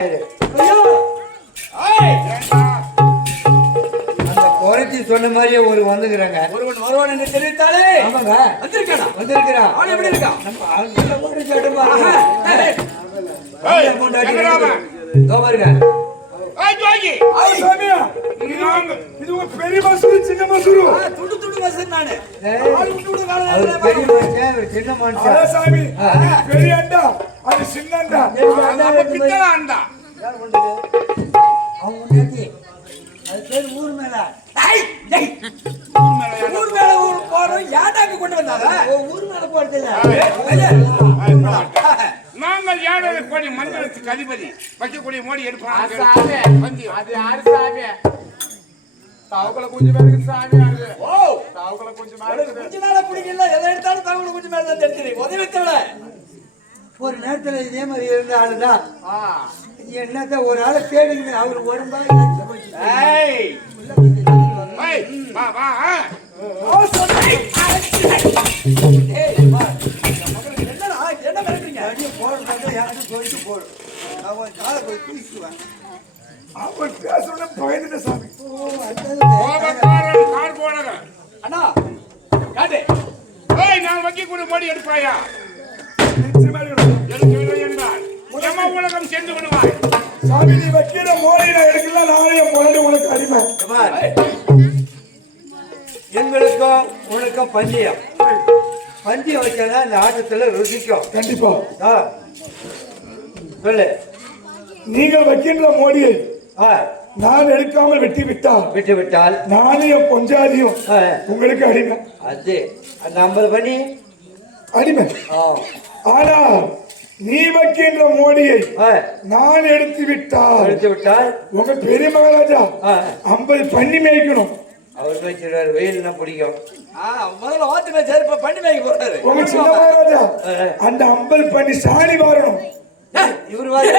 அந்த குறைச்சி சொன்ன மாதிரியே ஒரு வந்துக்கிறாங்க ஒருவன் வருவான் என்று தெரிவித்தாலே ஆமாங்க வந்திருக்கானா வந்திருக்கிறான் அவன் எப்படி இருக்கான் நம்ம ஆளுங்களை போட்டு கேட்டுமா பாருங்க ஜோகி. இது பெரிய மசூரு சின்ன மசூரு துண்டு துண்டு மசன் நானு பெரிய மனுஷன் சின்ன மனுஷன் சாமி பெரிய அண்டா அது சின்ன அண்டா நம்ம பித்தளை அண்டா. யார் கொண்டது? அவங்க. அது பேர் ஊர் மேல ஊர் மேல? ஊர் மேல ஊர் போறோம் இங்க கொண்டு வந்தாங்க ஊர் மேல போறது இல்ல ஏழரை கோடி மந்திரத்துக்கு அதிபதி. வைக்கக்கூடிய மோடி எடுப்பாங்க. அது யாரு சாமி? தாவுக்குள்ள கொஞ்சம் பேருக்கு சாமி அது. ஓ! தாவுக்குள்ள உனக்கு பேருக்கு கொஞ்ச பிடிக்கல. எதை எடுத்தாலும் தமிழ் கொஞ்சம் மேல தான் தெரிஞ்சு உதவி வைத்தவள ஒரு நேரத்துல இதே மாதிரி இருந்த ஆளுதான். ஆ. என்னத்த ஒரு ஆளை தேடுங்க. அவர் உடம்பா. ஏய்! வா, வா. அவன் காலை போய் தூக்கிக்குவேன் அவன் பேசுறத பயந்துட்ட சாமி. கோபக்காரன் கார் போனவன். அண்ணா காட்டு ஏய், நான் வைக்கக்கூடிய மோடி எடுப்பாயா? என்றால் உலகம் சென்று விடுவாய்? சாமி நீ வைக்கிற மோடி நான் எடுக்கல நானே உனக்கு அடிமை. எங்களுக்கும் உனக்கும் பந்தயம். பந்தயம் வச்சாதான் இந்த ஆட்டத்துல ருசிக்கும். கண்டிப்பா. சொல்லு. நீங்கள் வைக்கின்ற மோடியை ஆ, நான் எடுக்காமல் வெட்டி விட்டால் விட்டு விட்டால் நானும் என் பொஞ்சாதியும் ஆ, உங்களுக்கு அடிமை. அது அந்த ஐம்பது பண்ணி. அடிமை. ஆ, ஆனா நீ வைக்கின்ற மோடியை ஆ, நான் எடுத்து விட்டால் எடுத்து விட்டால் உங்க பெரிய மகாராஜா ஆ, ஐம்பது பண்ணி மேய்க்கணும். அவர் வச்சிருவாரு வெயில்னா பிடிக்கும். ஆ முதல்ல வாத்து மேய்ச்சி இப்ப பண்ணி மேய்க்க போறாரு. உங்க சின்ன மகாராஜா அந்த ஐம்பது பண்ணி சாணி வாரணும் இவர் வாரு.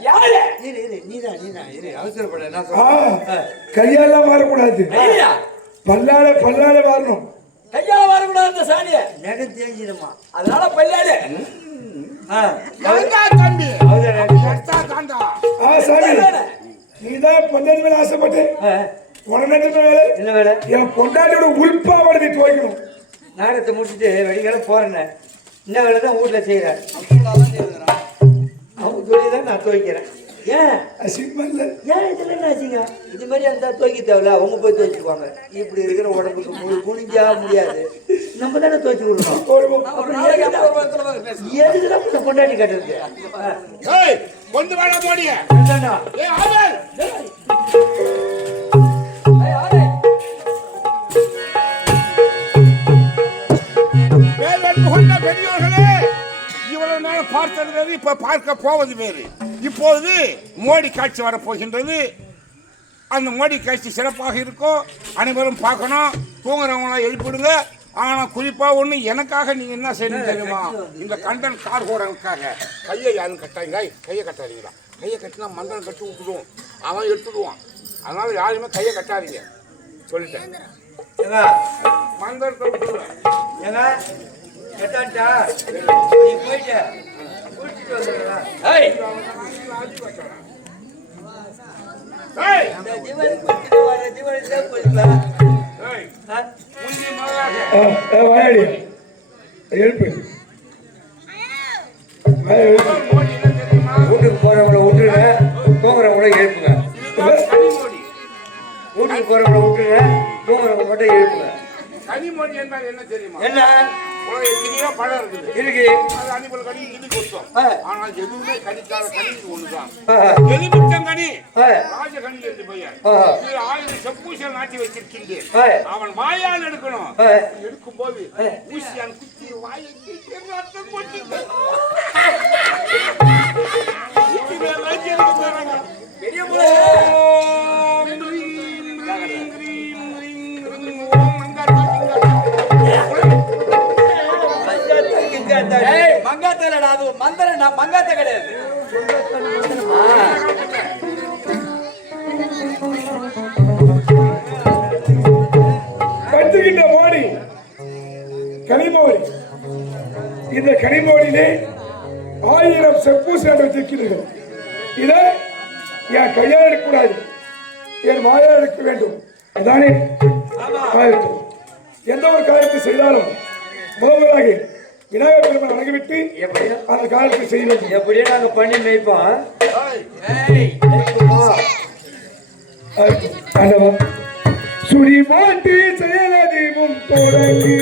யாரு? இரு இரு நீதான் நீதான். இரு அவசரப்பட நான் ஆ, சொல்றேன் கையால மாறக்கூடாது. ஐயா பல்லால பல்லால வாரணும் கையால வரக்கூடாது அந்த சாணிய. நகம் தேஞ்சிடுமா அதனால பல்லாடு. ஆ, ஏண்டா தம்பி நீதான் பொண்டாட்டி மேல ஆசைப்பட்டு ஆ, உடனே மேல என்ன வேலை? என் பொண்டாட்டியோட உள்பாவடை துவைக்கணும். நாடகத்தை முடிச்சுட்டு வெடிக்கால போறேன்னு. என்ன வேலை தான் வீட்டுல செய்யறேன் அவங்க சொல்லி தான் நான் துவைக்கிறேன். ஏன்? அசிங்கமா இல்ல ஏன் இதுல என்ன ஆச்சுங்க? இது மாதிரி அந்த துவைக்க தேவையில்ல அவங்க போய் துவைச்சுக்குவாங்க. இப்படி இருக்கிற உடம்புக்கு முழு குனிஞ்சா முடியாது. நம்ம தானே துவைச்சு விடணும் அப்புறம். எதுக்குதான் இந்த பொண்டாட்டி கட்டுறது? ஆ, ஏய் கொண்டு வாடா மோடிய என்னண்ணா? ஏய் பெரியோர்களே இவ்வளவு நேரம் பார்த்தது வேறு இப்ப பார்க்க போவது வேறு. இப்பொழுது மோடி காட்சி வரப்போகின்றது. அந்த மோடி காட்சி சிறப்பாக இருக்கும் அனைவரும் பார்க்கணும். தூங்குறவங்களாம் எழுப்பிடுங்க. ஆனா குறிப்பா ஒண்ணு எனக்காக நீங்க என்ன செய்யணும் தெரியுமா? இந்த கண்டன் கார் ஓடனுக்காக கையை யாரும் கட்டாங்க கையை கட்டாதீங்களா கையை கட்டினா மந்திரம் கட்டி விட்டுடுவோம் அவன் எடுத்துடுவான். அதனால யாருமே கையை கட்டாதீங்க. சொல்லிட்டேன். மந்திரத்தை விட்டுடுவேன் ஏங்க, கேட்டான்டா? நீ போயிட்டு. குளிச்சுட்டு வந்துடுறா. ஏய், ஏய்! இந்த தீபாவளி குளிச்சுட்டு வர தீபாவளி தான் குளிப்பேன். ஏய்? உன்னை ஆ, ஆ, வாயாடி எழுப்பு. வீட்டுக்கு போறவங்கள விட்டுருங்க. தூங்குறவங்கள எழுப்புங்க. இதுதான் கனிமொழி வீட்டுக்கு போறவங்கள விட்டுருங்க. தூங்குறவங்க மட்டும் எழுப்புங்க. கனிமொழி என்றால் என்ன தெரியுமா? என்ன? எத்தனையோ பழம் இருக்குது. இருக்கு. அது அனிமல் கனி இது கொத்தும் ஆ. ஆனால் எதுவுமே கனிக்காத கனி ஒண்ணுதான். எலுமிச்சம் கனி. ஆ, ராஜகனி என்று பெயர். இது ஆயிரம் செப்பூசல் நாட்டி வச்சிருக்கின்றேன். அவன் வாயால் எடுக்கணும். எடுக்கும் போது. ஊசியான் குத்தி வாயை கிட்டி ரத்தம் போறாங்க. பெரிய மங்காத்த இல்லடா அது மந்திர நான் மங்காத்த கிடையாது. பத்துக்கிட்ட மோடி கனிமோடி இந்த கனிமோடியிலே ஆயிரம் செப்பூசி வச்சிருக்கிறீர்கள் இதை என் கையால் எடுக்கக்கூடாது. என் வாயால் எடுக்க வேண்டும். அதானே? எந்த ஒரு காரியத்தை செய்தாலும் முதல்வராக விநாயகர் பெருமான் வணங்கிவிட்டு அந்த காலத்துக்கு செய்யணும் எப்படியோ நாங்க பண்ணி மேய்ப்போம்? ஆண்டவா. சுரி மாட்டி செயலதி முன் தொடங்கி.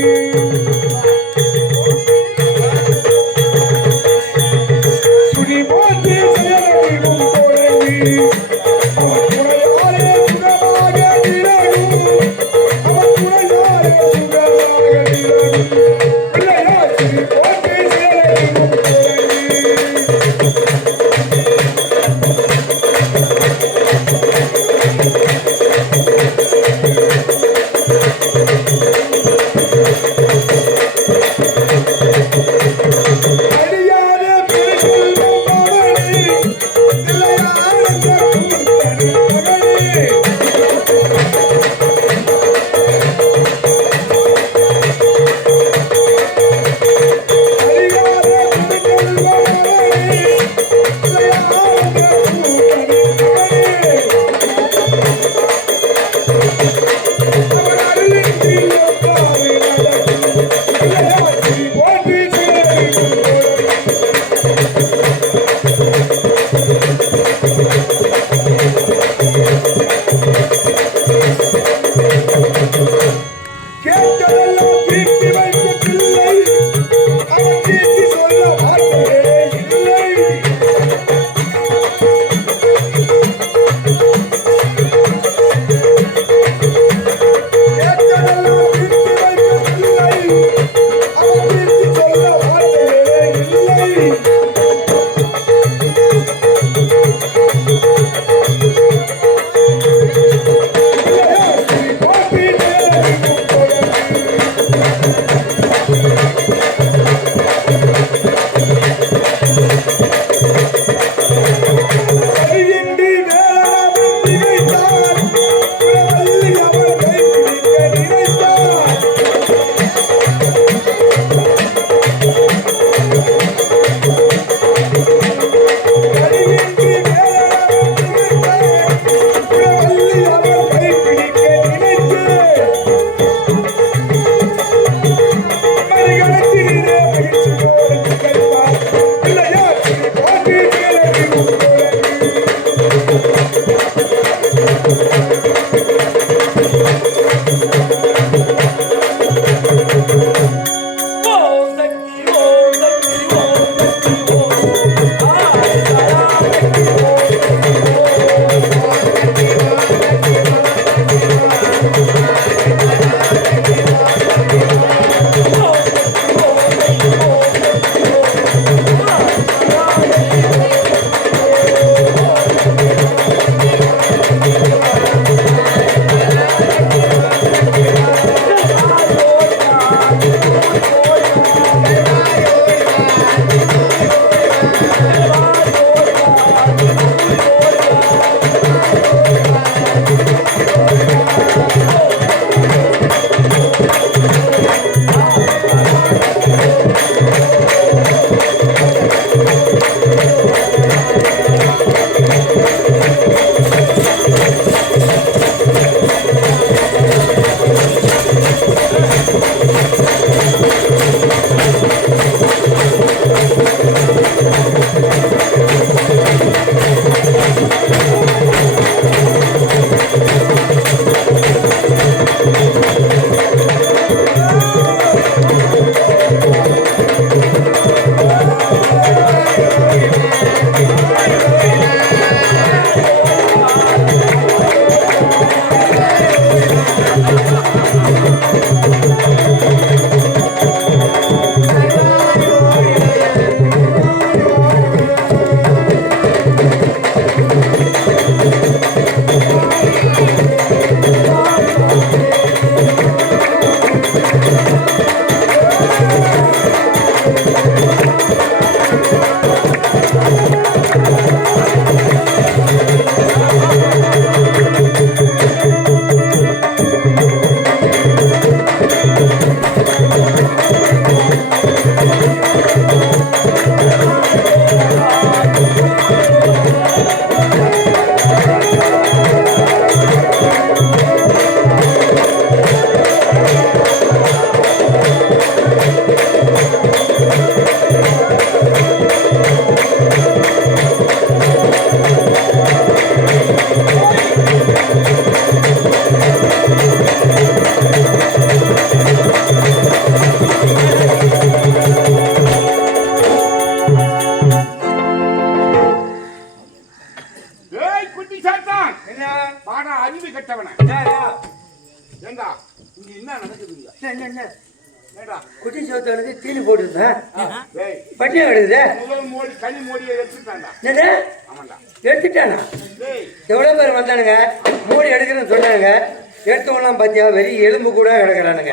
வெறி எலும்பு கூட கிடக்குறானுங்க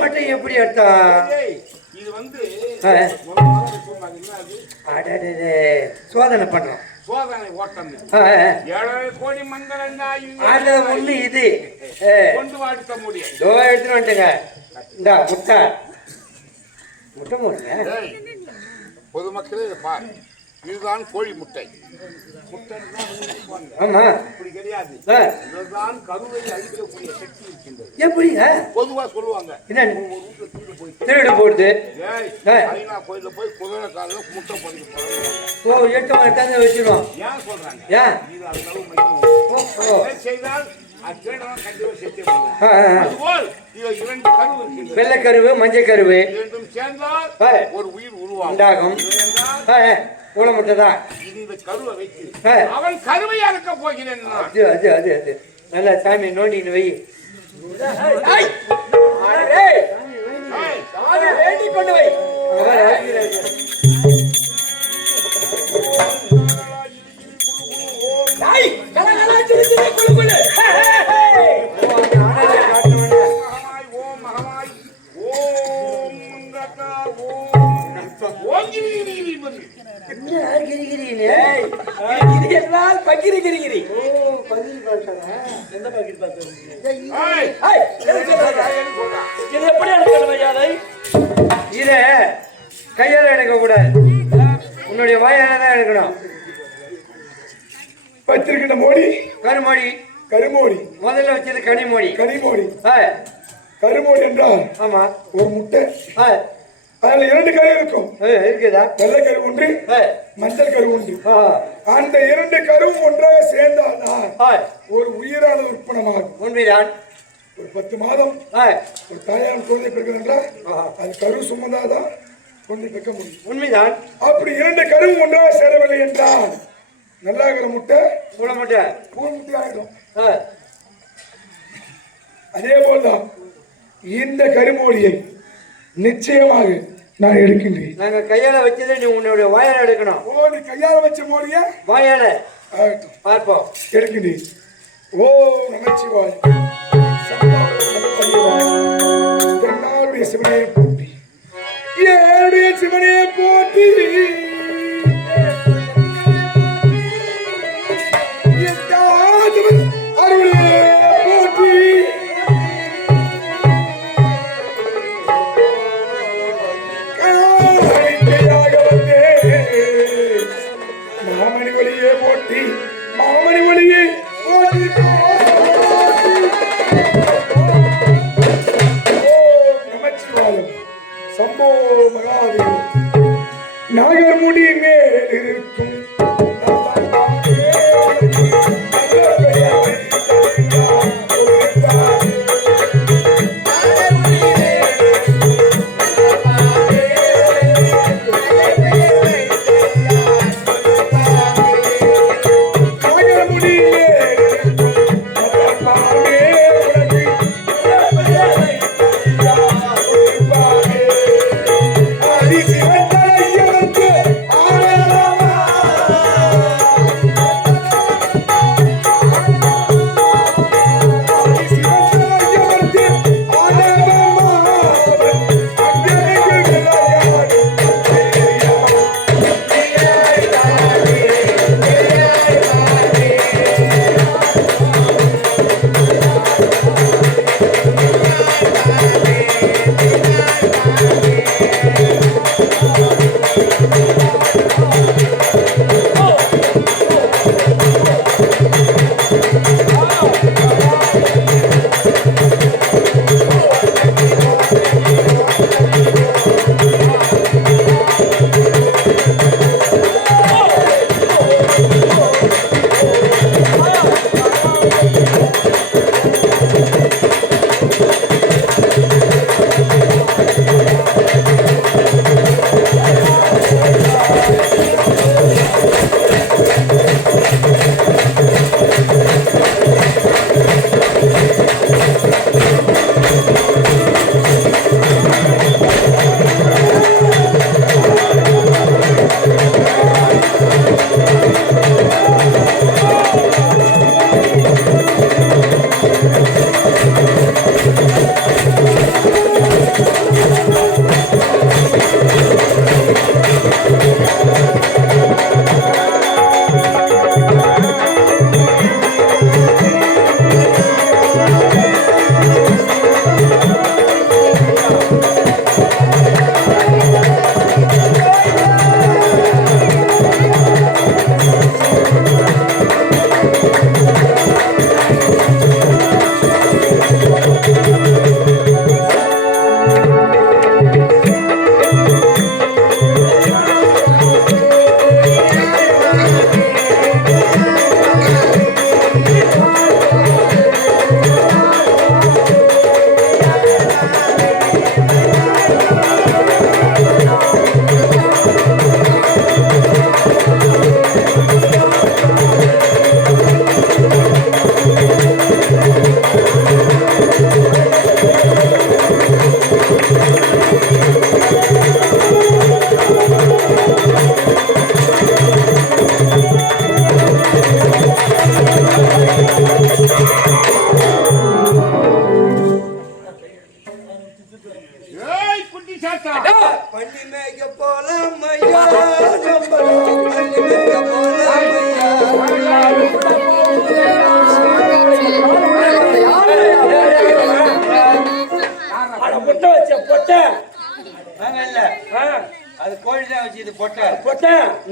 மட்டும் எப்படி எடுத்தா? இது வந்து. சோதனை பண்றோம் சோதனை ஓட்டம். ஏழரை கோடி மங்களண்டா அதுல ஒண்ணு இது. கொண்டு வாடுத்த முடியும் இதோ எடுத்துட்டு வந்துட்டுங்க. இந்தா முட்டை. முட்டை போடுங்க பொதுமக்களே பார். இதுதான் கோழி முட்டை. இப்படி கிடையாது. இதுதான் கருவை அழிக்கக்கூடிய சக்தி இருக்கின்றது. எப்படிங்க பொதுவா சொல்லுவாங்க. திருடு போடுது. ஐநா கோயில்ல போய் குதிரை காலில் முட்டை பண்ணி ஓ தந்து வச்சிருவோம். ஏன் சொல்றாங்க? ஏன்? இது அந்த அளவு மையம். ஓ ஓ. அதை செய்தால் அது கருவு மஞ்சள் கருவு ஒரு உயிர் உருவாகும் தான் அவன் போகிறேன் அது அது அது அது நல்லா சாமி நோண்டின்னு வை. வேண்டிக் கொண்டு வை. கிரி கிரி பார்த்தாரா? எந்த பாக்கெட் சொல்றா. இது எப்படி எடுக்கணும் மரியாதை இத கையால எடுக்க கூடாது. உன்னுடைய வாயால தான் எடுக்கணும். வச்சிருக்கின்ற மோடி கருமொழி கருமோடி. முதல்ல வச்சது கனிமொழி. கனிமோடி ஆ, கருமோடி என்றால் ஆமா. ஒரு முட்டை. அதுல இரண்டு கரு இருக்கும். இருக்குதா? வெள்ளை கரு ஒன்று மஞ்சள் கரு ஒன்று. ஆ, அந்த இரண்டு கருவும் ஒன்றாக சேர்ந்தால்தான் ஆ, ஒரு உயிரானது உற்பணமாகும் உண்மைதான் ஒரு பத்து மாதம் ஒரு தாயான குழந்தை பிறகு என்றால் ஆஹா. அது கரு சுமந்தாதான் குழந்தை பிறக்க முடியும். உண்மைதான் அப்படி இரண்டு கருவும் ஒன்றாக சேரவில்லை என்றால் நல்லா இருக்கிற முட்டை சொல்ல மாட்டேன் பூ முட்டை ஆயிடும். ஆ, அதே போல்தான் இந்த கருமோடியை நிச்சயமாக நான் எடுக்கின்றேன் நாங்க கையால வச்சதை நீ உன்னுடைய வாயால எடுக்கணும். ஓ நீ கையால வச்ச மோடிய? வாயால. பார்ப்போம். எடுக்கின்றேன் ஓ நமச்சிவாய். தென்னாருடைய சிவனையை போட்டி. ஏழுடைய சிவனையை போட்டி. மாமணி வழியே போட்டி. மாமணி வழியே போட்டி. நமச்சிவாயம். சம்போ மகாதேவ் நாகர்முடி மேல் இருக்கும்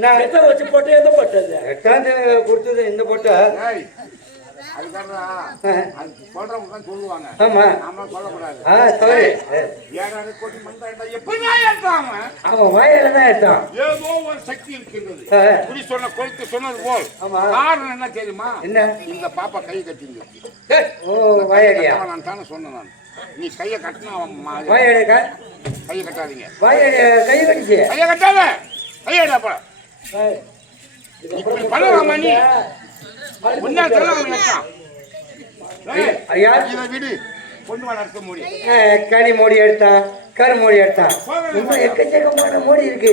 நான் வச்சு போட்டேன் எதை போட்டது எட்டாம் தேதி கொடுத்தது இந்த போட்டா. ஏய், அதுக்காரரா, அது சொல்றவங்க தான் சொல்லுவாங்க. ஆமா. நாம சொல்லக்கூடாது. ஆ சாரி ஏழாவது கோடி மந்தாண்டா எப்படிதான் எடுத்தாங்க அவன் வாயில தான் எடுத்தான் ஏதோ ஒரு சக்தி இருக்கின்றது. புரி சொன்ன கொழுத்து சொன்னது போல். ஆமா. காரணம் என்ன தெரியுமா? என்ன? இந்த பாப்பா கை கட்டிங்க ஓ வாயடியா? நான் தானே சொன்னேன் நான். நீ கையை கட்டினா வாயடிக்கா கையை கட்டாதீங்க. வாயடி கை கடிச்சு கையை கட்டாத. கையை எடுப்பா இப்படி பண்ணலாமா நீ. விடு. அஹ், கனி மூடி எடுத்தான் கரு மூடி எடுத்தான் இன்னும் எக்கச்சக்கமான மூடி இருக்கு.